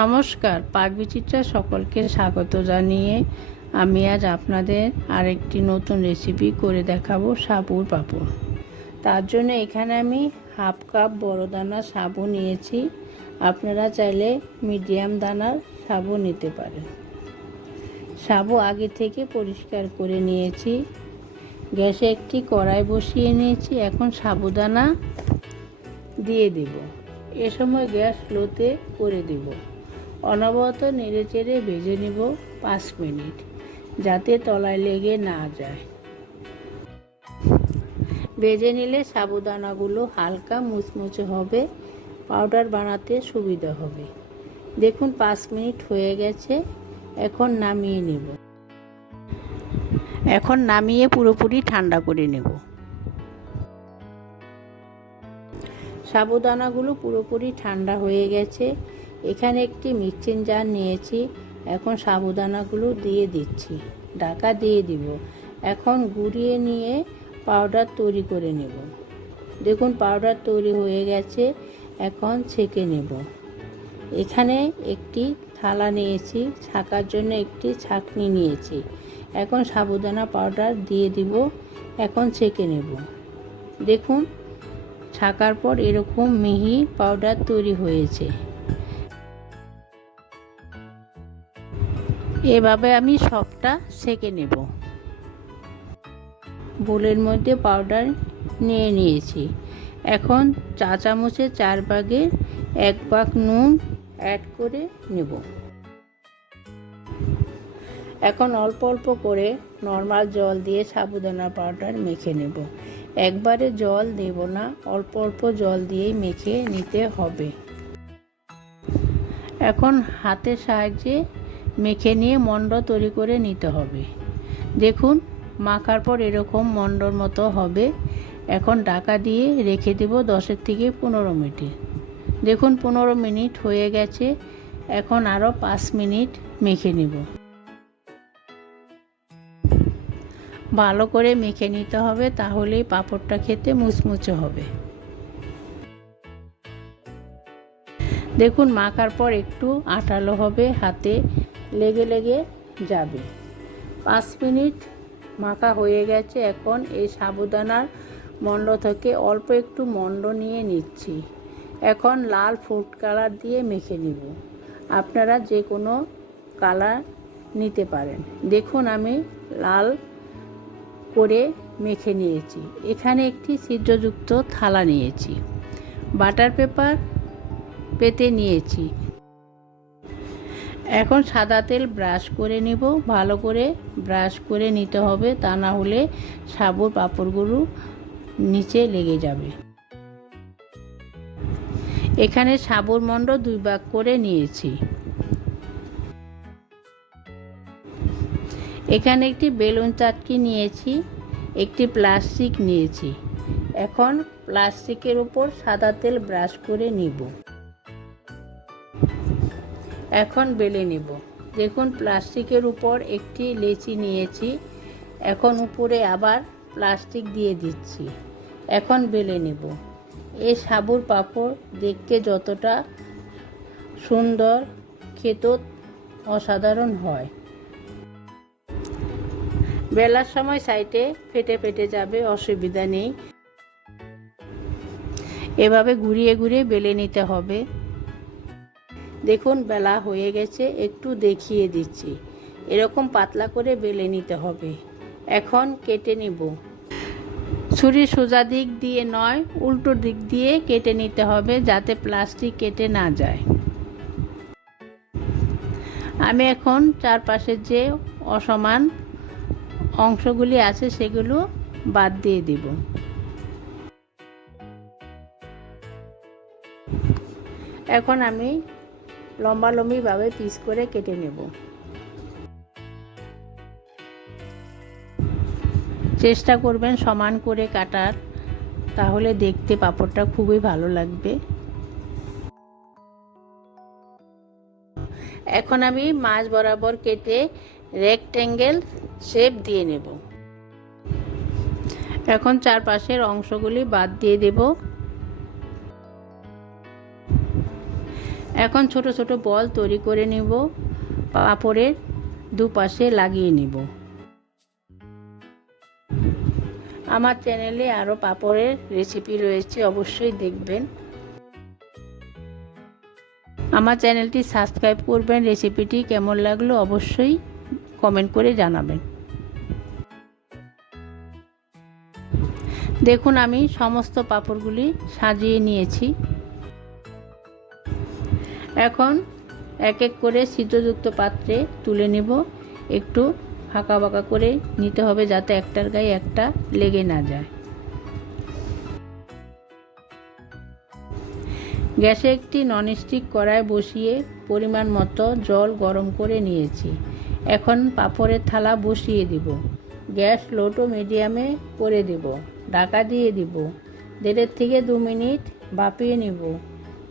নমস্কার, পাকবিচিত্রা সকলকে স্বাগত জানিয়ে আমি আজ আপনাদের আরেকটি নতুন রেসিপি করে দেখাবো সাবুর পাঁপড়। তার জন্য এখানে আমি হাফ কাপ বড় দানার সাবু নিয়েছি। আপনারা চাইলে মিডিয়াম দানার সাবু নিতে পারেন। সাবু আগে থেকে পরিষ্কার করে নিয়েছি। গ্যাসে একটি কড়াই বসিয়ে নিয়েছি। এখন সাবুদানা দিয়ে দেব। এ সময় গ্যাস স্লোতে করে দেব। অনবরত নেড়েচেড়ে ভেজে নেব 5 মিনিট, যাতে তলায় লেগে না যায়। ভেজে নিলে সাবুদানাগুলো হালকা মুচমুচে হবে, পাউডার বানাতে সুবিধা হবে। দেখুন 5 মিনিট হয়ে গেছে। এখন নামিয়ে পুরোপুরি ঠান্ডা করে নেব। সাবুদানাগুলো পুরোপুরি ঠান্ডা হয়ে গেছে। এখানে একটি মিক্সিং জার নিয়েছি। এখন সাবুদানাগুলো দিয়ে দিচ্ছি, ঢাকা দিয়ে দিব। এখন গুঁড়িয়ে নিয়ে পাউডার তৈরি করে নেব। দেখুন পাউডার তৈরি হয়ে গেছে। এখন ছেঁকে নেব। এখানে একটি থালা নিয়েছি, ছাঁকার জন্য একটি ছাঁকনি নিয়েছি। এখন সাবুদানা পাউডার দিয়ে দিব। এখন ছেঁকে নেব। দেখুন ছাঁকার পর এরকম মিহি পাউডার তৈরি হয়েছে। এভাবে আমি সবটা ছেঁকে নেব। বোলের মধ্যে পাউডার নিয়ে নিয়েছি। এখন চা চামচের 4 ভাগের 1 ভাগ নুন অ্যাড করে নেব। এখন অল্প অল্প করে নর্মাল জল দিয়ে সাবুদানা পাউডার মেখে নেব। একবারে জল দেব না, অল্প অল্প জল দিয়েই মেখে নিতে হবে। এখন হাতের সাহায্যে মেখে নিয়ে মণ্ড তৈরি করে নিতে হবে। দেখুন মাখার পর এরকম মণ্ডর মতো হবে। এখন ঢাকা দিয়ে রেখে দেব 10 থেকে 15 মিনিট। দেখুন 15 মিনিট হয়ে গেছে। এখন আরও 5 মিনিট মেখে নেব। ভালো করে মেখে নিতে হবে, তাহলেই পাঁপড়টা খেতে মুচমুচে হবে। দেখুন মাখার পর একটু আঠালো হবে, হাতে লেগে লেগে যাবে। 5 মিনিট মাখা হয়ে গেছে। এখন এই সাবুদানার মণ্ড থেকে অল্প একটু মণ্ড নিয়ে নিচ্ছি। এখন লাল ফুড কালার দিয়ে মেখে নিব। আপনারা যে কোনো কালার নিতে পারেন। দেখুন আমি লাল করে মেখে নিয়েছি। এখানে একটি ছিদ্রযুক্ত থালা নিয়েছি। বাটার পেপার পেতে নিয়েছি। এখন সাদা তেল ব্রাশ করে নেব। ভালো করে ব্রাশ করে নিতে হবে, তা না হলে সাবুর পাঁপড়গুলো নিচে লেগে যাবে। এখানে সাবুর মণ্ড 2 ভাগ করে নিয়েছি। এখানে একটি বেলুন চাটকি নিয়েছি, একটি প্লাস্টিক নিয়েছি। এখন প্লাস্টিকের উপর সাদা তেল ব্রাশ করে নিব। এখন বেলে নেব। দেখুন প্লাস্টিকের উপর একটি লেচি নিয়েছি। এখন উপরে আবার প্লাস্টিক দিয়ে দিচ্ছি। এখন বেলে নেব। এই সাবুর পাঁপড় দেখতে যতটা সুন্দর, খেতেও অসাধারণ হয়। বেলার সময় সাইডে ফেটে ফেটে যাবে, অসুবিধা নেই। এভাবে ঘুরিয়ে ঘুরিয়ে বেলে নিতে হবে। দেখুন বেলা হয়ে গেছে, একটু দেখিয়ে দিচ্ছি। এরকম পাতলা করে বেলে নিতে হবে। এখন কেটে নেব। ছুরি সোজা দিক দিয়ে নয়, উল্টো দিক দিয়ে কেটে নিতে হবে, যাতে প্লাস্টিক কেটে না যায়। আমি এখন চারপাশের যে অসমান অংশগুলি আছে সেগুলো বাদ দিয়ে দেব। এখন আমি লম্বালম্বিভাবে পিস করে কেটে নেব। চেষ্টা করবেন সমান করে কাটার, তাহলে দেখতে পাঁপড়টা খুবই ভালো লাগবে। এখন আমি মাঝ বরাবর কেটে রেক্ট্যাঙ্গেল শেপ দিয়ে নেব। এখন চারপাশের অংশগুলি বাদ দিয়ে দেব। এখন ছোট ছোট বল তৈরি করে নিব, পাঁপড়ের দুপাশে লাগিয়ে নিব। আমার চ্যানেলে আরও পাঁপড়ের রেসিপি রয়েছে, অবশ্যই দেখবেন। আমার চ্যানেলটি সাবস্ক্রাইব করবেন। রেসিপিটি কেমন লাগলো অবশ্যই কমেন্ট করে জানাবেন। দেখুন আমি সমস্ত পাঁপড়গুলি সাজিয়ে নিয়েছি। এখন এক এক করে ছিদ্রযুক্ত পাত্রে তুলে নেব। একটু ফাঁকা বাঁকা করে নিতে হবে যাতে একটার গায়ে একটা লেগে না যায়। গ্যাসে একটি ননস্টিক কড়াই বসিয়ে পরিমাণ মতো জল গরম করে নিয়েছি। এখন পাঁপড়ের থালা বসিয়ে দিব। গ্যাস লো টু মিডিয়ামে করে দিব। ঢাকা দিয়ে দিব। 1.5 থেকে 2 মিনিট ভাপিয়ে নিব।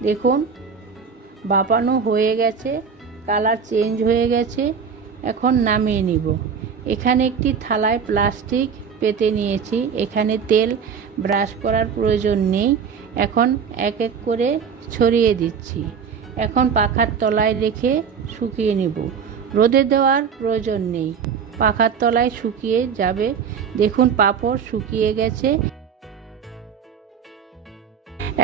দেখুন ভাপানো হয়ে গেছে, কালার চেঞ্জ হয়ে গেছে। এখন নামিয়ে নিব। এখানে একটি থালায় প্লাস্টিক পেতে নিয়েছি। এখানে তেল ব্রাশ করার প্রয়োজন নেই। এখন এক এক করে ছড়িয়ে দিচ্ছি। এখন পাখার তলায় রেখে শুকিয়ে নিব। রোদে দেওয়ার প্রয়োজন নেই, পাখার তলায় শুকিয়ে যাবে। দেখুন পাঁপড় শুকিয়ে গেছে।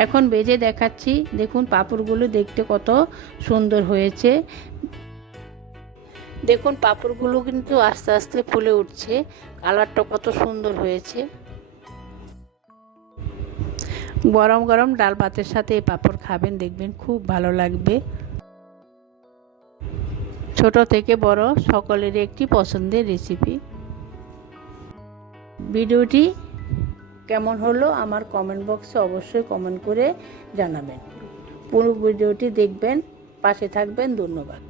এখন ভেজে দেখাচ্ছি। দেখুন পাঁপড়গুলো দেখতে কত সুন্দর হয়েছে। দেখুন পাঁপড়গুলো কিন্তু আস্তে আস্তে ফুলে উঠছে। কালারটা কত সুন্দর হয়েছে। গরম গরম ডাল ভাতের সাথে এই পাঁপড় খাবেন, দেখবেন খুব ভালো লাগবে। ছোট থেকে বড় সকলেরই একটি পছন্দের রেসিপি। ভিডিওটি কেমন হলো আমার কমেন্ট বক্সে অবশ্যই কমেন্ট করে জানাবেন। পুরো ভিডিওটি দেখবেন, পাশে থাকবেন। ধন্যবাদ।